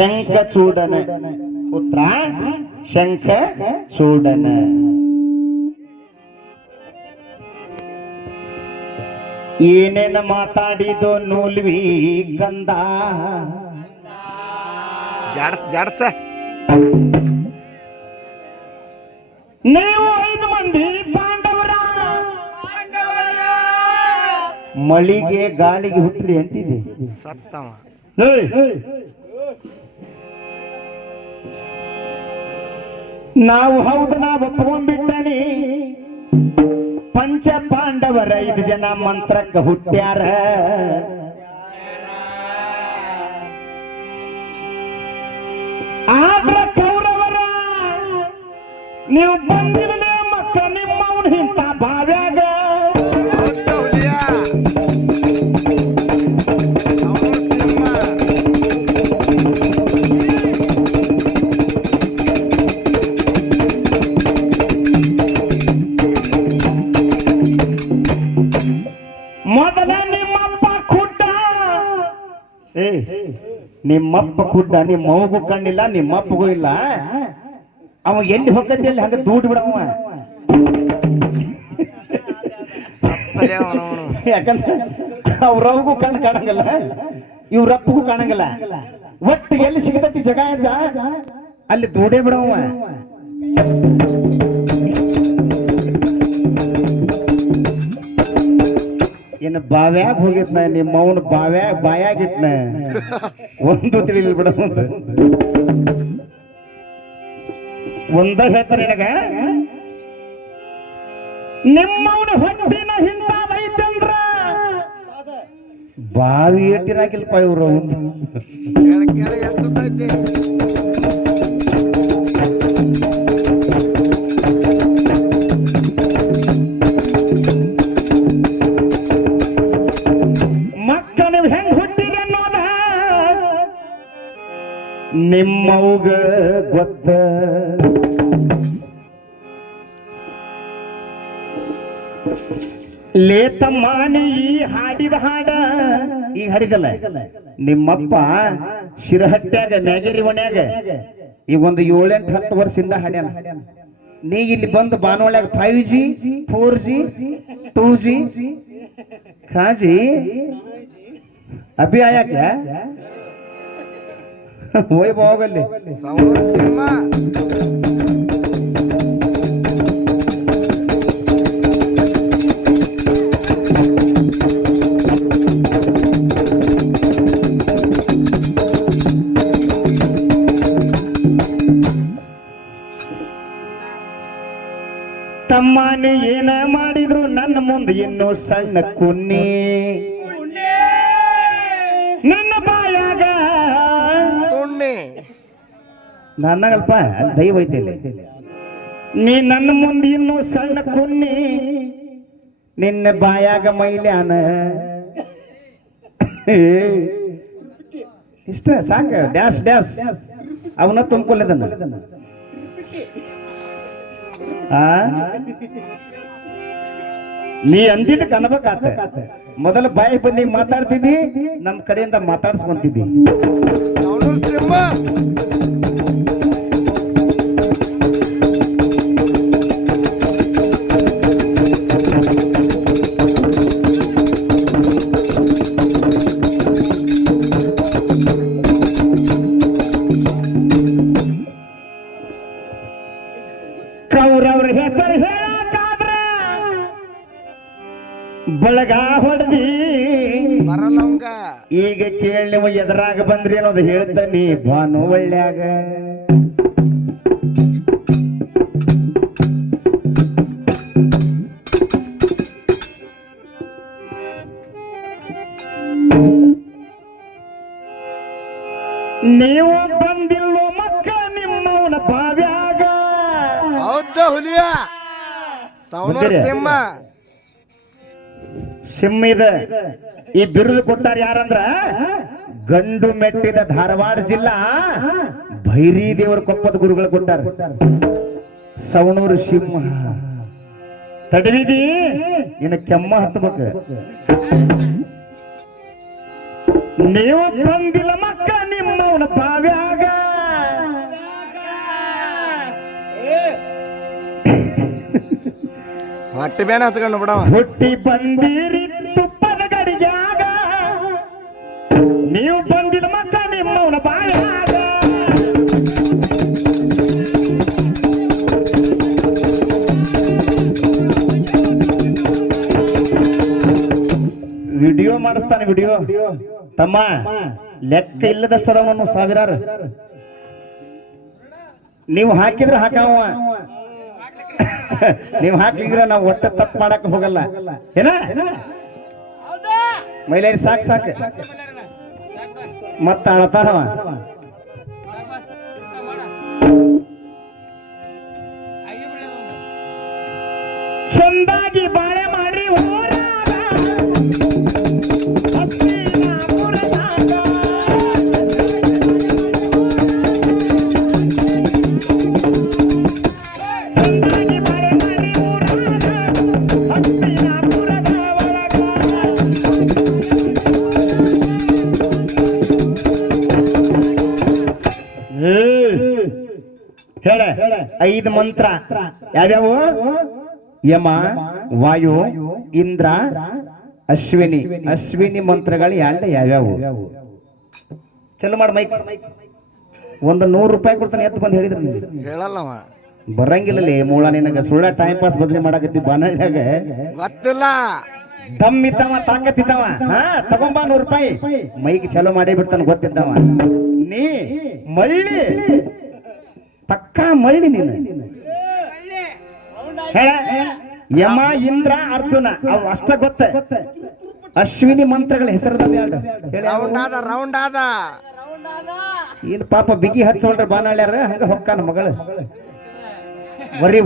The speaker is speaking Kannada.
ಶಂಖ ಚೂಡನ ಪುತ್ರ? ಶಂಖ ಚೂಡನ ಏನೇನ ಮಾತಾಡಿದೋ ನೂಲ್ವಿ ಗಂಧ. ಜಾಡ್ಸ್ ಜಾಡ್ಸ. ನೀವು ಐದು ಮಂದಿ ಪಾಂಡವರ. ಮಳಿಗೆ ಗಾಳಿಗೆ ಹುಟ್ಟ್ರಿ ಅಂತಿದೆ ಸತ್ತವ ನಾವು ಹೌದು, ನಾವು ಒಪ್ಕೊಂಡ್ಬಿಟ್ಟನಿ ಪಂಚ ಪಾಂಡವರ ಐದು ಜನ ಮಂತ್ರಕ್ಕ ಹುಟ್ಟ್ಯಾರ. ಆದ್ರ ಕೌರವರ, ನೀವು ಬಂದಿರಲೇ ಮಕ್ಕ, ನಿಮ್ಮವನು ಇಂಥ ನಿಮ್ಮಪ್ಪ ಕುಡ್ಡ ನಿಮ್ಮ ಮಗು ಕಣ್ಣಿಲ್ಲ ನಿಮ್ಮಪ್ಪಗೂ ಇಲ್ಲ. ಅವ ಎಲ್ಲಿ ಹೋಗತ್ತೆ ಅಲ್ಲಿ ಹಂಗ ದೂಡ್ ಬಿಡವ ಯಾಕಂದ್ರ ಅವ್ರವ್ಗೂ ಕಣ್ಣು ಕಾಣಂಗಿಲ್ಲ ಇವ್ರಪ್ಪಗೂ ಕಾಣಂಗಿಲ್ಲ. ಒಟ್ಟು ಎಲ್ಲಿ ಸಿಗತೈತಿ ಜಗ ಅಲ್ಲಿ ದೂಡೇ ಬಿಡವ ಇನ್ನು ಬಾವ್ಯಾಗ ಹೋಗಿದ್ನ ನಿಮ್ಮ ಅವನ ಬಾವ್ಯಾಗ ಬಾಯಾಗಿಟ್ನ ಒಂದು ತಿಳಿಲ್ ಬಿಡ ಒಂದ ಹೇಳ್ತಾರೆ ನಿನಗ. ನಿಮ್ಮವನ ಹೊಟ್ಟಿನ ಐತಂದ್ರ ಬಾವಿ ಎಟ್ಟಿರಾಗಿಲ್ಪ ಇವ್ರು. ಕೇಳ ನಿಮ್ಮವ್ಗ ಗೊತ್ತ. ಲೇತಮ್ಮ ನೀ ಈ ಹಾಡಿದ ಹಾಡ ಈ ಹಾಡಿದಲ್ಲ ನಿಮ್ಮಪ್ಪ ಶಿರಹಟ್ಟ್ಯಾಗ ಮ್ಯಾಗೇರಿ ಒಣ್ಯಾಗ ಈಗ ಒಂದು ಏಳೆಂಟು ಹತ್ತು ವರ್ಷದಿಂದ ಹಾಡ್ಯಾನ. ನೀ ಇಲ್ಲಿ ಬಂದು ಬಾನುವಳ್ಯಾಗ five G four G two G ಕಾಜಿ ಅಭಿ ಆಯಾಕ ಹೋಯ್ ಬಾಗಲ್ಲಿ ಸೌರ ಸಿಂಹ ತಮ್ಮನೇ ಏನ ಮಾಡಿದ್ರು ನನ್ನ ಮುಂದೆ ಇನ್ನೂ ಸಣ್ಣ ಕುನ್ನಿ. ನನ್ನ ನನ್ನಗಲ್ಪ ದೈವ ಐತೆ. ನೀ ನನ್ನ ಮುಂದೆ ಇನ್ನು ಸಣ್ಣ ಕುನ್ನಿ ನಿನ್ನ ಬಾಯಾಗ ಮೈಲ್ಯಾನ. ಇಷ್ಟ, ಸಾಕ, ಡ್ಯಾಸ್ ಡ್ಯಾಸ್. ಅವನ ಆ? ನೀ ಅಂದಿದ್ದು ಕನ್ಬೇಕಾತ. ಮೊದಲ ಬಾಯಿ ಬಂದಿ ಮಾತಾಡ್ತಿದ್ದಿ ನಮ್ಮ ಕಡೆಯಿಂದ ಮಾತಾಡ್ಸ್ಕೊಂತಿದ್ದಿ. ಬಳಗ ಹೊಡೆದಿ. ಈಗ ಕೇಳಿ ನೀವು ಎದುರಾಗ ಬಂದ್ರಿ ಅನ್ನೋದು ಹೇಳ್ತ ನೀ ಭಾನು ಒಳ್ಳ್ಯಾಗ. ನೀವು ಬಂದಿಲ್ಲೋ ಮಕ್ಕ ನಿಮ್ಮವನ ಬಾವ್ಯಾಗ. ಹೌದ ಹುಲಿಯ? ಸಿಂಹ. ಸಿಮ್ಮಿದ ಈ ಬಿರುದು ಕೊಟ್ಟಾರ ಯಾರಂದ್ರ? ಗಂಡು ಮೆಟ್ಟಿದ ಧಾರವಾಡ ಜಿಲ್ಲಾ ಭೈರಿ ದೇವರ ಕೊಪ್ಪದ ಗುರುಗಳು ಕೊಟ್ಟಾರ. ಸವಣೂರು ಸಿಂಹ. ತಡವಿದಿ? ಇನ್ನು ಕೆಮ್ಮ ಹತ್ತಬೇಕು ನೀವು ಬಂದಿಲ್ಲ ಮಕ್ಕ ನಿಮ್ಮವನ ಬಾವ್ಯಾಗ ಹೊಟ್ಟೆ ಬೇಡ ಹಚ್ಕೊಂಡು ಬಿಡವ. ಹುಟ್ಟಿ ಬಂದಿರಿ. ಮಾಡಿಸ್ತಾನೆ ವಿಡಿಯೋ ತಮ್ಮ, ಲೆಕ್ಕ ಇಲ್ಲದ ಸ್ಥಳವನ್ನು ಸಾವಿರಾರು. ನೀವು ಹಾಕಿದ್ರೆ ಹಾಕಾವ ನೀವು ಹಾಕಿದ್ರೆ ನಾವು ಒಟ್ಟ ತಪ್ಪು ಮಾಡಕ್ ಹೋಗಲ್ಲ. ಏನ? ಮಹಿಳೆಯರು ಸಾಕ್ ಸಾಕ್. ಮತ್ತ ಅಳತಾರವ ಐದು ಮಂತ್ರ. ಯಾವ್ಯಾವು? ಯಮ ವಾಯು ಇಂದ್ರ ಅಶ್ವಿನಿ. ಅಶ್ವಿನಿ ಮಂತ್ರಗಳು ಎರಡು ಯಾವ್ಯಾವು? ಚಲೋ ಮಾಡ ಮೈಕ್. ಒಂದು ನೂರು ರೂಪಾಯಿ ಕೊಡ್ತಾನೆ ಎತ್ತು ಬಂದು ಹೇಳಿದ್ರು ಹೇಳಲ್ಲ ಹೇಳಲ್ಲವ. ಮೂಳ ನಿನಗ ಸುಳ್ಳ ಟೈಮ್ ಪಾಸ್ ಬದಲಿ ಮಾಡಕತ್ತಿ ಬಾನಳ್ಯಾಗ. ಗೊತ್ತಿಲ್ಲ. ದಮ್ ಇದ್ದವ ತಾಕತ್ತಿದ್ದವ ಹಾ ತಗೊಂಬ ನೂರು ರೂಪಾಯಿ. ಮೈಕ್ ಚಲೋ ಮಾಡೇ ಬಿಡ್ತಾನ ಗೊತ್ತಿದ್ದವ. ನೀ ಮಳ್ಳಿ. ಪಕ್ಕ ಮಳ್ಳಿ ನೀನು. ಹೇಳ ಯಮ ಇಂದ್ರ ಅರ್ಜುನ ಅವ್ ಅಷ್ಟ ಗೊತ್ತ. ಅಶ್ವಿನಿ ಮಂತ್ರಗಳ ಹೆಸರು ಎರಡು. ಹೇಳ. ರೌಂಡ್ ಆದ ರೌಂಡ್ ಆದ ಏನ್ ಪಾಪ ಬಿಗಿ ಹಚ್ಚೋಳ್ರ ಬಾನಾಳ್ಯಾರ ಹಂಗ ಹೊಕ್ಕಾನ ಮಗಳು. ವರಿ